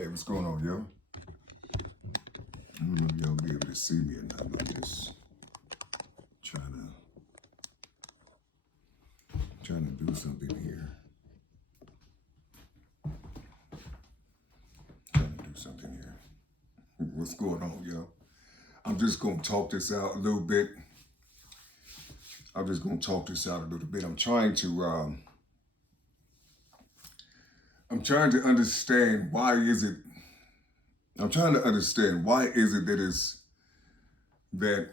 Hey, what's going on, yo? I don't know if y'all be able to see me or not. I'm just trying to do something here. What's going on, yo? I'm just gonna talk this out a little bit. I'm trying to understand why is it that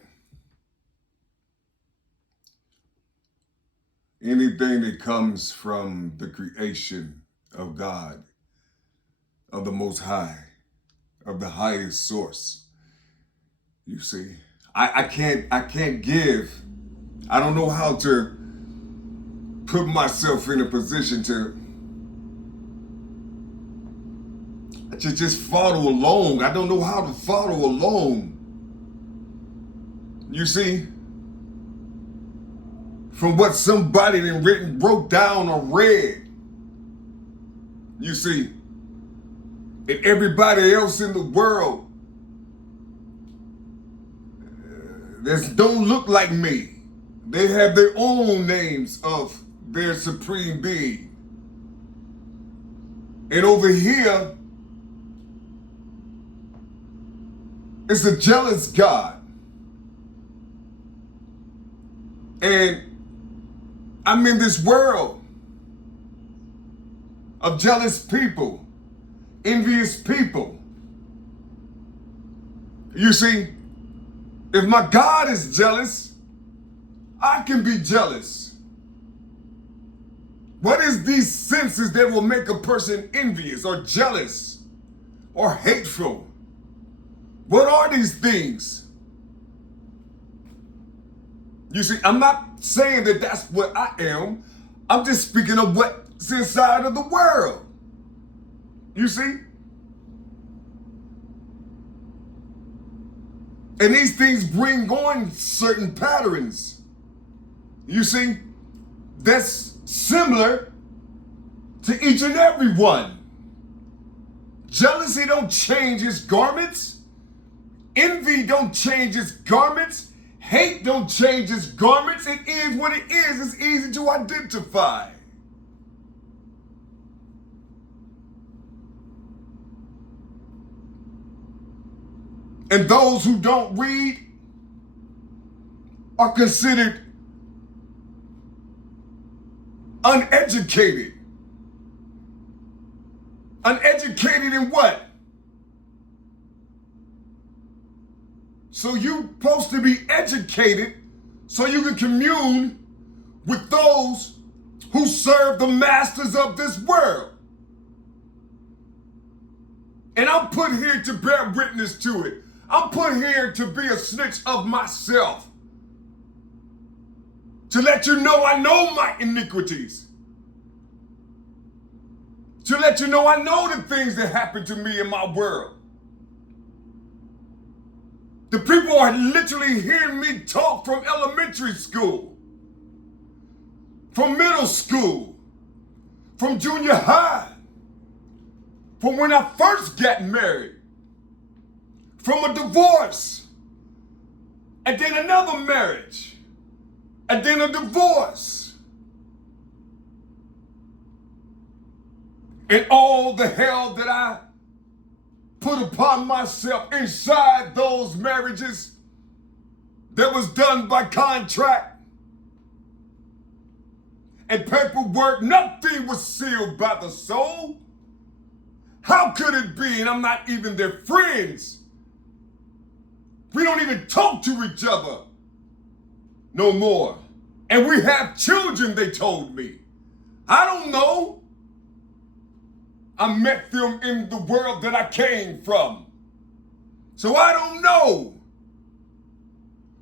anything that comes from the creation of God, of the Most High, of the highest source, you see, I don't know how to put myself in a position to just follow along. I don't know how to follow along. You see, from what somebody then written, broke down, or read. You see, and everybody else in the world that don't look like me. They have their own names of their supreme being. And over here, it's a jealous God. And I'm in this world of jealous people, envious people. You see, if my God is jealous, I can be jealous. What is these senses that will make a person envious or jealous or hateful? What are these things? You see, I'm not saying that that's what I am. I'm just speaking of what's inside of the world. You see? And these things bring on certain patterns. You see? That's similar to each and every one. Jealousy don't change its garments. Envy don't change its garments. Hate don't change its garments. It is what it is. It's easy to identify. And those who don't read are considered uneducated. Uneducated in what? So you're supposed to be educated so you can commune with those who serve the masters of this world. And I'm put here to bear witness to it. I'm put here to be a snitch of myself. To let you know I know my iniquities. To let you know I know the things that happen to me in my world. The people are literally hearing me talk from elementary school, from middle school, from junior high, from when I first got married, from a divorce, and then another marriage, and then a divorce, and all the hell that I put upon myself inside those marriages that was done by contract and paperwork. Nothing was sealed by the soul. How could it be? And I'm not even their friends. We don't even talk to each other no more. And we have children, they told me. I don't know. I met them in the world that I came from. So I don't know.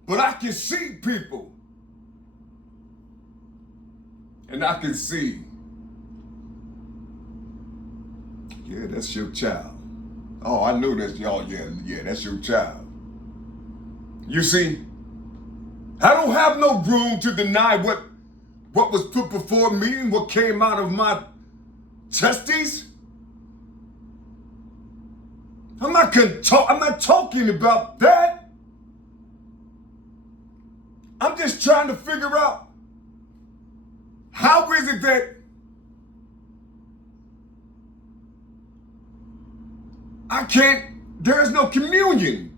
But I can see people. And I can see, yeah, that's your child. Oh, I knew that's y'all. Yeah, that's your child. You see, I don't have no room to deny what was put before me and what came out of my testes. I'm not talking about that. I'm just trying to figure out, how is it that there's no communion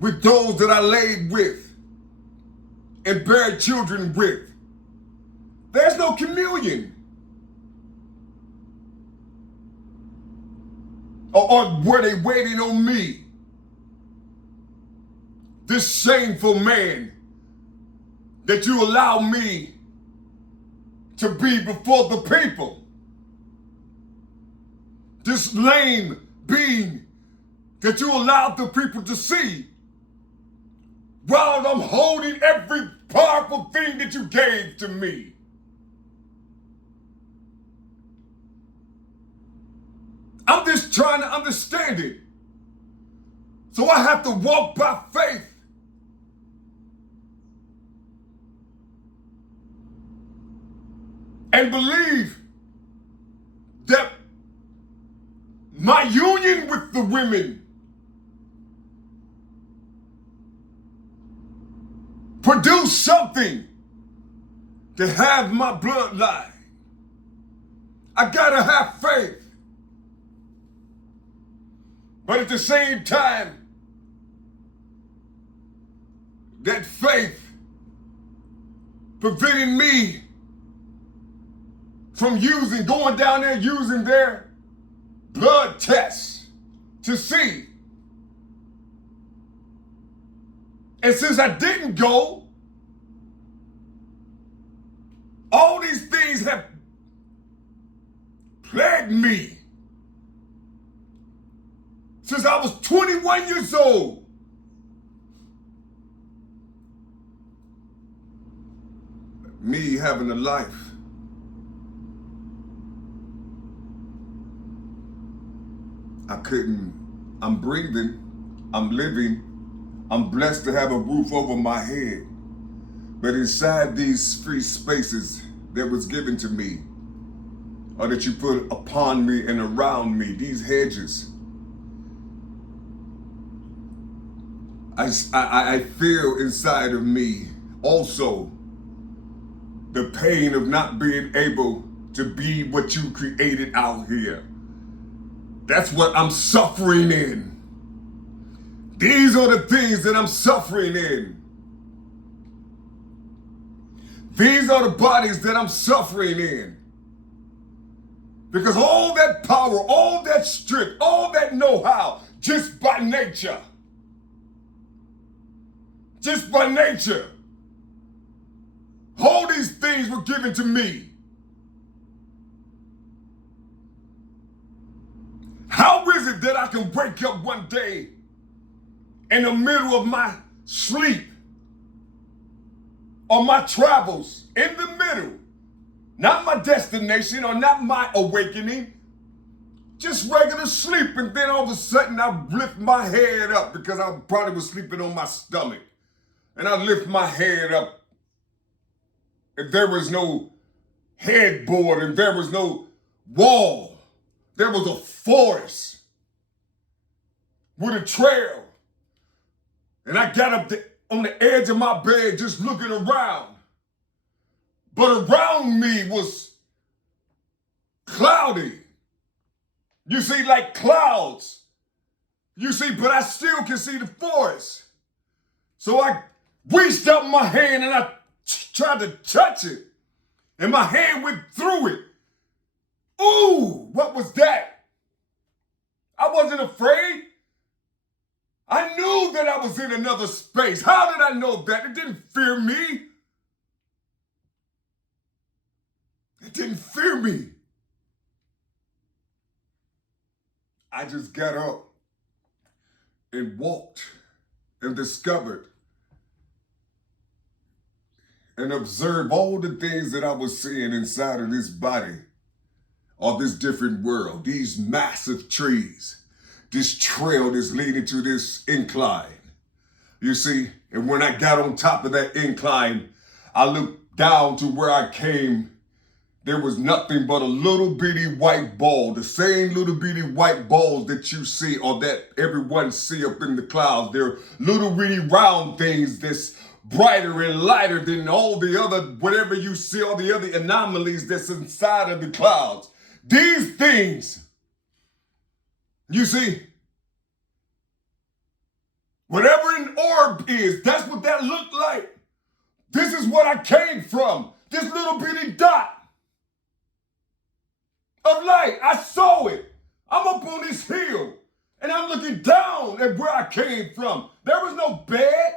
with those that I laid with and bear children with. There's no communion. Or were they waiting on me? This shameful man that you allow me to be before the people. This lame being that you allowed the people to see, while I'm holding every powerful thing that you gave to me. I'm just trying to understand it. So I have to walk by faith. And believe that my union with the women produce something to have my bloodline. I gotta have faith. But at the same time, that faith preventing me from going down there using their blood tests to see. And since I didn't go, all these things have plagued me since I was 21 years old. Me having a life. I'm breathing, I'm living, I'm blessed to have a roof over my head. But inside these free spaces that was given to me, or that you put upon me and around me, these hedges, I feel inside of me also the pain of not being able to be what you created out here. That's what I'm suffering in. These are the things that I'm suffering in. These are the bodies that I'm suffering in. Because all that power, all that strength, all that know-how, just by nature, all these things were given to me. How is it that I can wake up one day in the middle of my sleep or my travels, in the middle, not my destination or not my awakening, just regular sleep, and then all of a sudden I lift my head up because I probably was sleeping on my stomach, and I lift my head up, and there was no headboard and there was no wall. There was a forest with a trail. And I got up on the edge of my bed just looking around. But around me was cloudy. You see, like clouds. You see, but I still can see the forest. So I reached out my hand and I tried to touch it. And my hand went through it. Ooh, what was that? I wasn't afraid. I knew that I was in another space. How did I know that? It didn't fear me. It didn't fear me. I just got up and walked and discovered and observed all the things that I was seeing inside of this body, of this different world, these massive trees, this trail that's leading to this incline. You see, and when I got on top of that incline, I looked down to where I came there was nothing but a little bitty white ball, the same little bitty white balls that you see or that everyone see up in the clouds. They're little bitty round things that's brighter and lighter than all the other, whatever you see, all the other anomalies that's inside of the clouds. These things, you see, whatever an orb is, that's what that looked like. This is what I came from, this little bitty dot of light. I saw it. I'm up on this hill and I'm looking down at where I came from. There was no bed.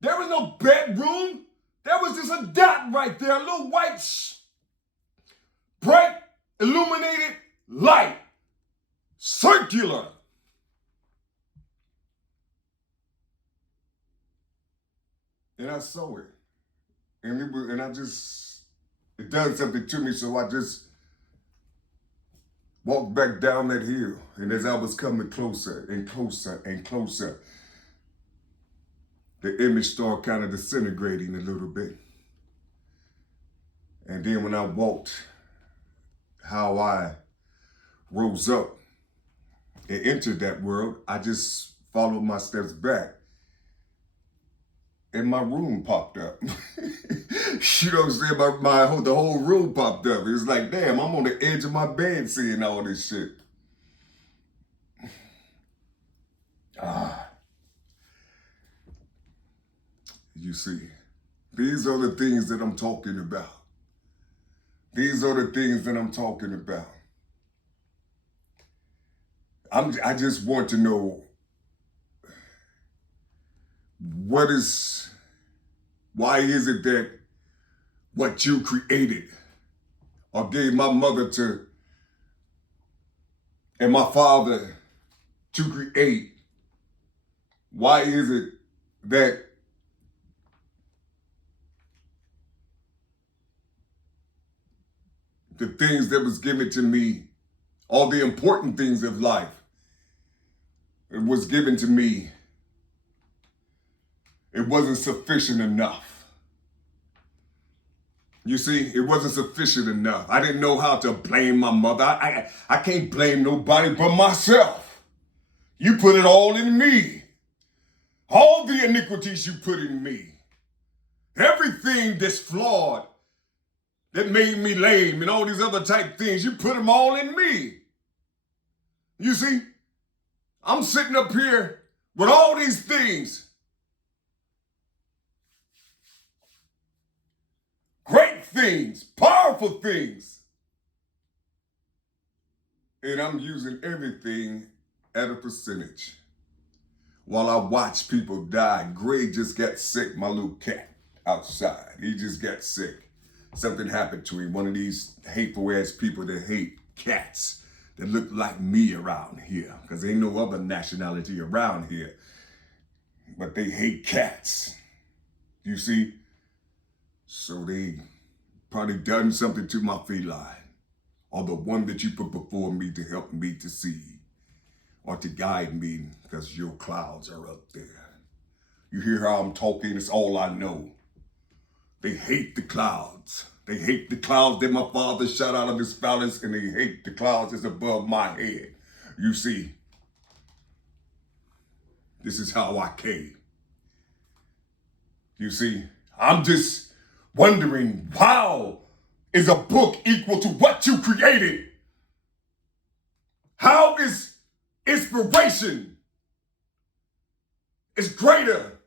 There was no bedroom. There was just a dot right there, a little white, bright, illuminated light, circular. And I saw it. And it done something to me, so I just walked back down that hill, and as I was coming closer and closer and closer, the image started kind of disintegrating a little bit. And then when I walked, how I rose up and entered that world, I just followed my steps back. And my room popped up. You know what I'm saying? The whole room popped up. It was like, damn, I'm on the edge of my bed seeing all this shit. You see, these are the things that I'm talking about. These are the things that I'm talking about. I just want to know why is it that what you created or gave my mother to and my father to create, why is it that the things that was given to me, all the important things of life, it was given to me, it wasn't sufficient enough? You see, it wasn't sufficient enough. I didn't know how to blame my mother. I can't blame nobody but myself. You put it all in me. All the iniquities you put in me. Everything that's flawed, that made me lame and all these other type things, you put them all in me. You see, I'm sitting up here with all these things. Great things, powerful things. And I'm using everything at a percentage. While I watch people die, Gray just got sick, my little cat outside. He just got sick. Something happened to him. One of these hateful ass people that hate cats that look like me around here, because ain't no other nationality around here. But they hate cats. You see? So they probably done something to my feline, or the one that you put before me to help me to see, or to guide me, because your clouds are up there. You hear how I'm talking? It's all I know. They hate the clouds. They hate the clouds that my father shot out of his phallus, and they hate the clouds that's above my head. You see, this is how I came. You see, I'm just wondering, how is a book equal to what you created? How is inspiration is greater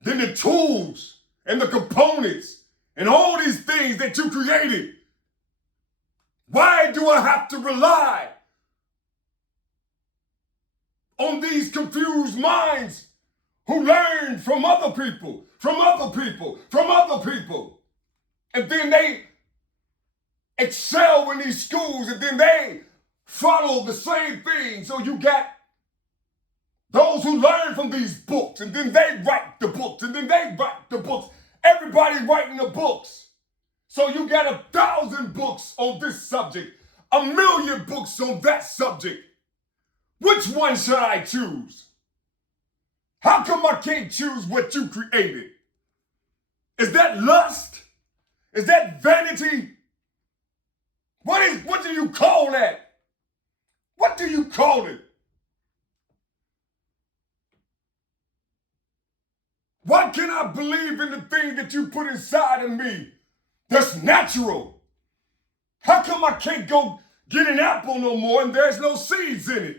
than the tools and the components and all these things that you created? Why do I have to rely on these confused minds who learn from other people, from other people, from other people? And then they excel in these schools, and then they follow the same thing. So you got those who learn from these books, and then they write the books, and then they write the books. Everybody writing the books. So you got 1,000 books on this subject, 1,000,000 books on that subject. Which one should I choose? How come I can't choose what you created? Is that lust? Is that vanity? What do you call that? What do you call it? Why can't I believe in the thing that you put inside of me that's natural? How come I can't go get an apple no more and there's no seeds in it?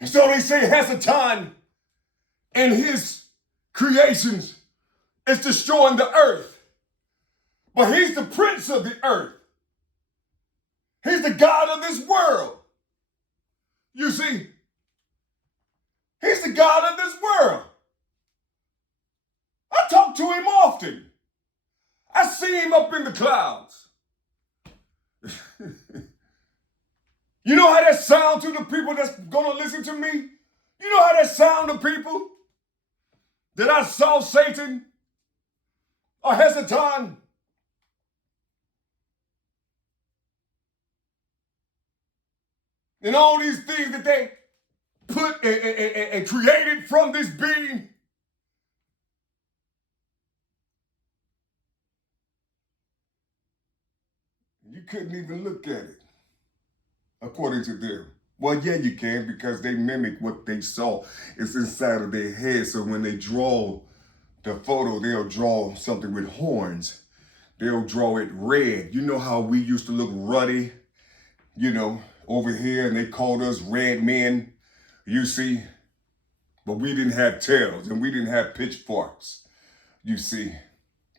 And so they say Hasatan and his creations is destroying the earth. But he's the prince of the earth. He's the God of this world. You see, he's the God of this world. I talk to him often. I see him up in the clouds. You know how that sounds to the people that's going to listen to me? You know how that sounds to people? That I saw Satan or Hasatan and all these things that they put and created from this being. You couldn't even look at it, according to them. Well, yeah, you can, because they mimic what they saw. It's inside of their head. So when they draw the photo, they'll draw something with horns. They'll draw it red. You know how we used to look ruddy, over here, and they called us red men, you see? But we didn't have tails, and we didn't have pitchforks, you see?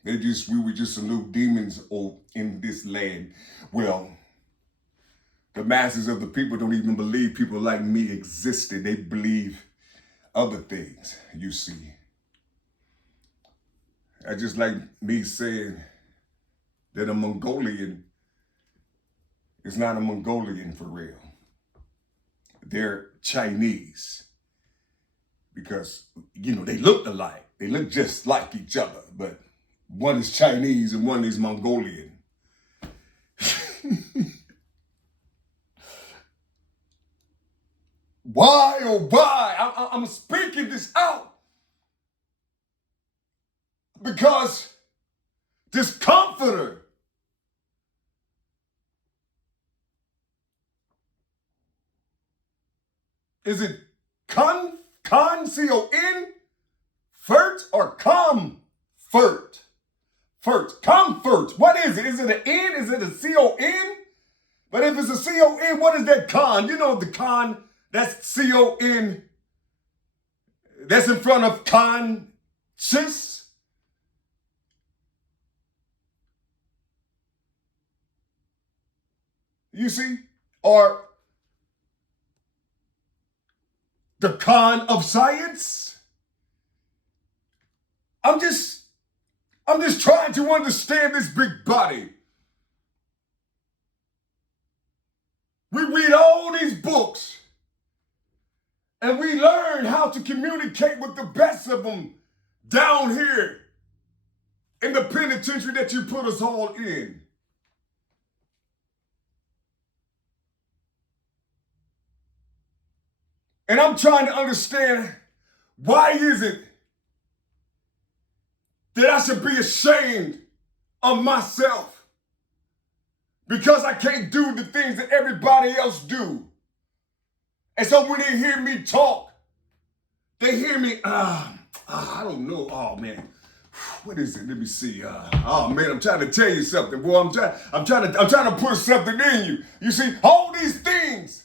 We were just some little demons in this land. Well, the masses of the people don't even believe people like me existed. They believe other things, you see. I just like me saying that a Mongolian is not a Mongolian for real. They're Chinese because, they look alike. They look just like each other, but one is Chinese and one is Mongolian. Why, oh why? I'm speaking this out because this comforter is it C-O-N, fert or comfort? Comfort. What is it? Is it an N? Is it a C-O-N? But if it's a C-O-N, what is that con? You know the con, that's C-O-N. That's in front of conscious. You see? Or the con of science. I'm just trying to understand this big body. We read all these books and we learn how to communicate with the best of them down here in the penitentiary that you put us all in. And I'm trying to understand, why is it that I should be ashamed of myself because I can't do the things that everybody else do? And so when they hear me talk, they hear me, I don't know, oh man, what is it? Let me see. Oh man, I'm trying to tell you something, boy. I'm trying to put something in you. You see, all these things.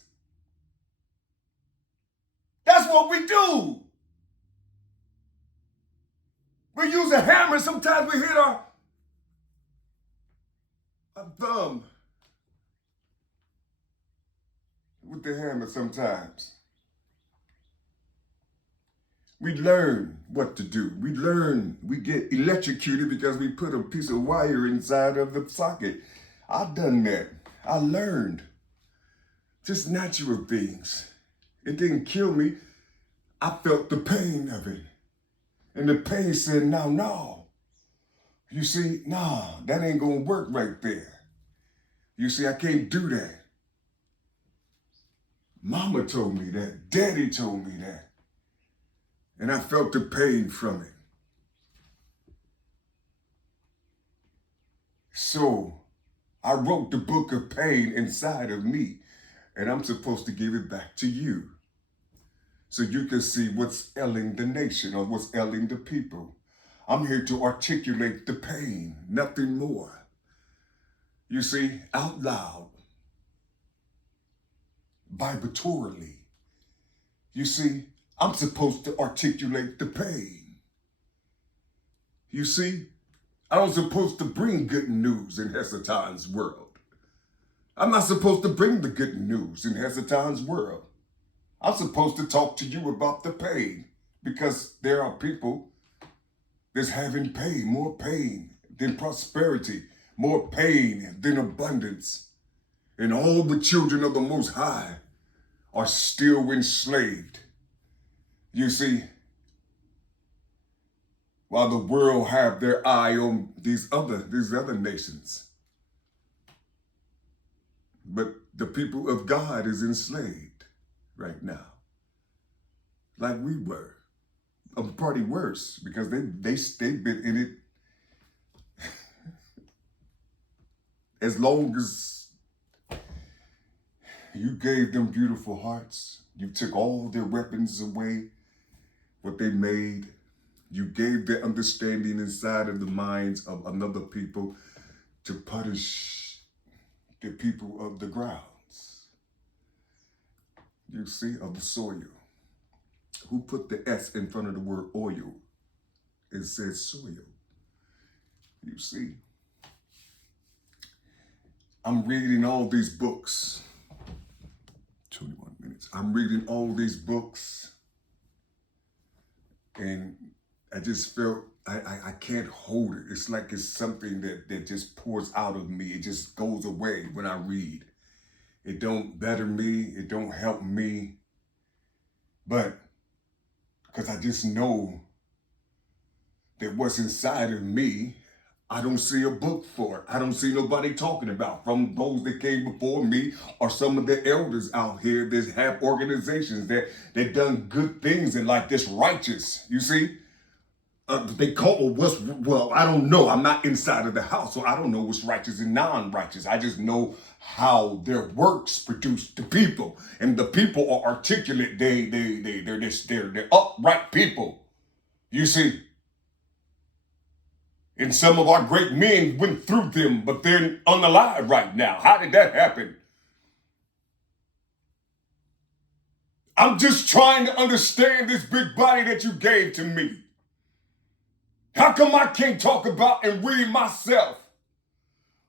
That's what we do. We use a hammer. Sometimes we hit our thumb with the hammer sometimes. We learn what to do. We get electrocuted because we put a piece of wire inside of the socket. I've done that. I learned. Just natural things. It didn't kill me. I felt the pain of it. And the pain said, no. You see, that ain't gonna work right there. You see, I can't do that. Mama told me that. Daddy told me that. And I felt the pain from it. So I wrote the book of pain inside of me, and I'm supposed to give it back to you so you can see what's ailing the nation or what's ailing the people. I'm here to articulate the pain, nothing more. You see, out loud, vibratorily. You see, I'm supposed to articulate the pain. You see, I'm supposed to bring good news in Hezekiah's world. I'm not supposed to bring the good news in Hezekiah's world. I'm supposed to talk to you about the pain because there are people that's having pain, more pain than prosperity, more pain than abundance. And all the children of the Most High are still enslaved. You see, while the world have their eye on these other nations. But the people of God is enslaved right now, like we were. Probably worse, because they've been in it as long as you gave them beautiful hearts. You took all their weapons away, what they made. You gave their understanding inside of the minds of another people to punish the people of the grounds. You see, of the soil. Who put the S in front of the word oil? It says soil. You see, I'm reading all these books. 21 minutes. I'm reading all these books. And I just felt I can't hold it. It's like it's something that just pours out of me. It just goes away when I read. It don't better me. It don't help me. But because I just know that what's inside of me, I don't see a book for it. I don't see nobody talking about from those that came before me or some of the elders out here that have organizations that done good things in life that's righteous. You see? They call well, I don't know. I'm not inside of the house, so I don't know what's righteous and non-righteous. I just know how their works produce the people, and the people are articulate. They're upright people. You see, and some of our great men went through them, but they're unalive right now. How did that happen? I'm just trying to understand this big body that you gave to me. How come I can't talk about and read myself?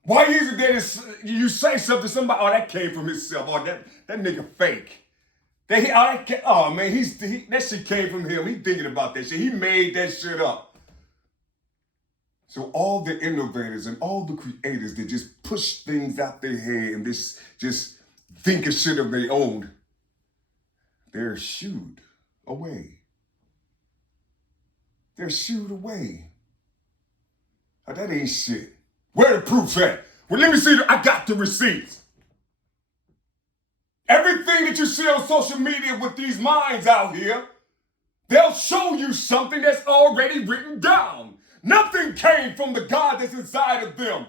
Why is it that you say something to somebody, oh, that came from himself, or that nigga fake. That shit came from him. He thinking about that shit. He made that shit up. So all the innovators and all the creators that just push things out their head and just think of shit of their own, they're shooed away. They're shooed away. Oh, that ain't shit. Where the proof at? Well, let me see. I got the receipts. Everything that you see on social media with these minds out here, they'll show you something that's already written down. Nothing came from the God that's inside of them,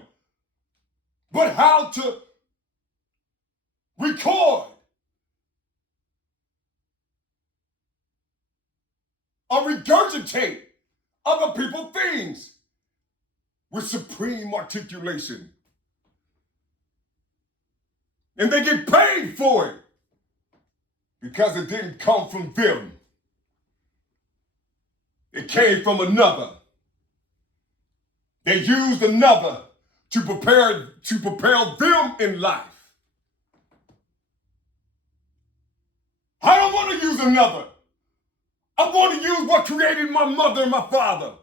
but how to record or regurgitate other people's things with supreme articulation. And they get paid for it because it didn't come from them. It came from another. They used another to propel them in life. I don't want to use another. I want to use what created my mother and my father,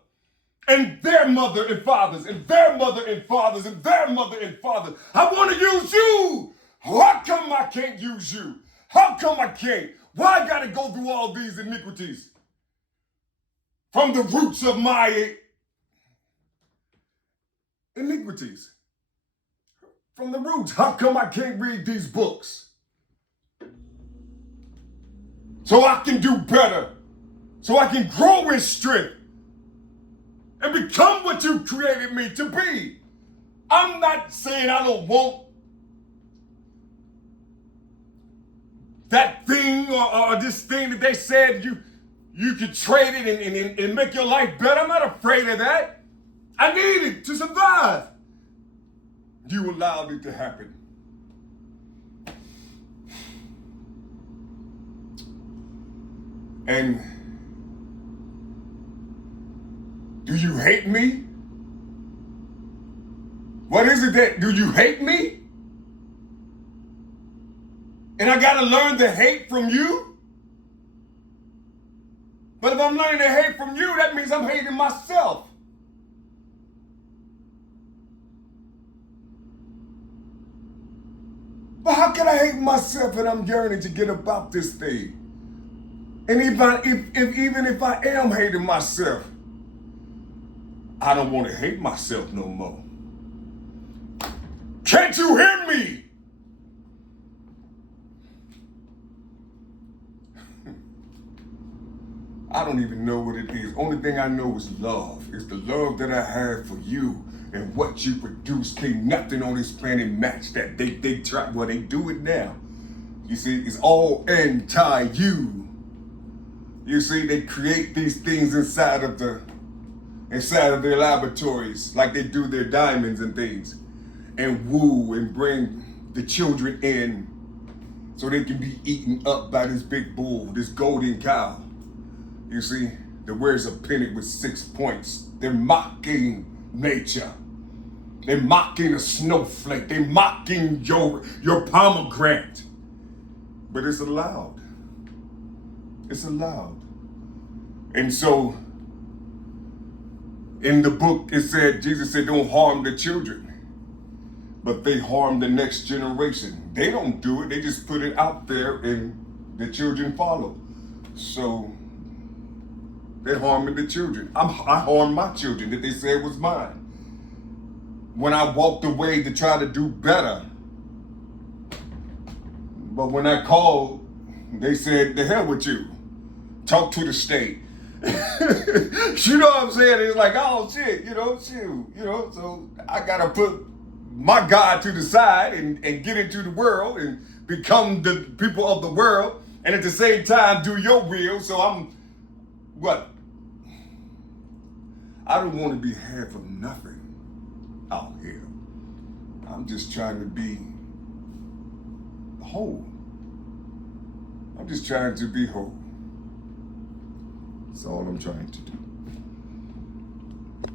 and their mother and fathers, and their mother and fathers, and their mother and fathers. I want to use you. How come I can't use you? How come I can't? Why I gotta go through all these iniquities? From the roots of my iniquities. From the roots. How come I can't read these books? So I can do better. so I can grow in strength and become what you created me to be. I'm not saying I don't want that thing or this thing that they said you could trade it and make your life better. I'm not afraid of that. I need it to survive. You allowed it to happen. And do you hate me? What is it that, do you hate me? And I gotta learn to hate from you? But if I'm learning to hate from you, that means I'm hating myself. But how can I hate myself and I'm yearning to get about this thing? And even if I am hating myself, I don't want to hate myself no more. Can't you hear me? I don't even know what it is. Only thing I know is love. It's the love that I have for you and what you produce. Can't nothing on this planet match that. They try, well, they do it now. You see, it's all anti-you. You see, they create these things inside of their laboratories, like they do their diamonds and things, and woo and bring the children in so they can be eaten up by this big bull, this golden cow. You see, that wears a pennant with 6 points. They're mocking nature. They're mocking a snowflake. They're mocking your pomegranate. But it's allowed. It's allowed. And so, in the book, it said, Jesus said, don't harm the children. But they harm the next generation. They don't do it. They just put it out there and the children follow. So, they're harming the children. I harmed my children that they said was mine. When I walked away to try to do better. But when I called, they said, the hell with you. Talk to the state. You know what I'm saying? It's like, oh shit, so I gotta put my God to the side and get into the world and become the people of the world, and at the same time do your will. So I'm what? I don't want to be half of nothing out here. I'm just trying to be whole. I'm just trying to be whole. That's all I'm trying to do.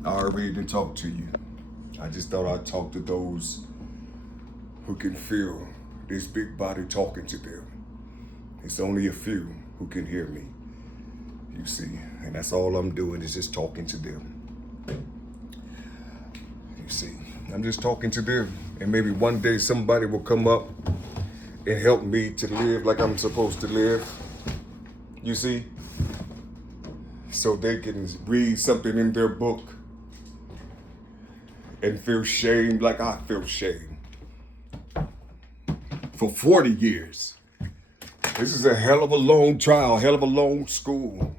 I already didn't talk to you. I just thought I'd talk to those who can feel this big body talking to them. It's only a few who can hear me, you see. And that's all I'm doing is just talking to them. You see, I'm just talking to them. And maybe one day somebody will come up and help me to live like I'm supposed to live. You see? So they can read something in their book and feel shame like I feel shame. For 40 years. This is a hell of a long trial, hell of a long school.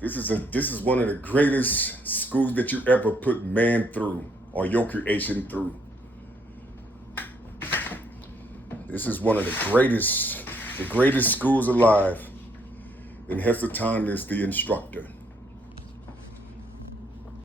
This is one of the greatest schools that you ever put man through or your creation through. This is one of the greatest schools alive. And Hesatan is the instructor.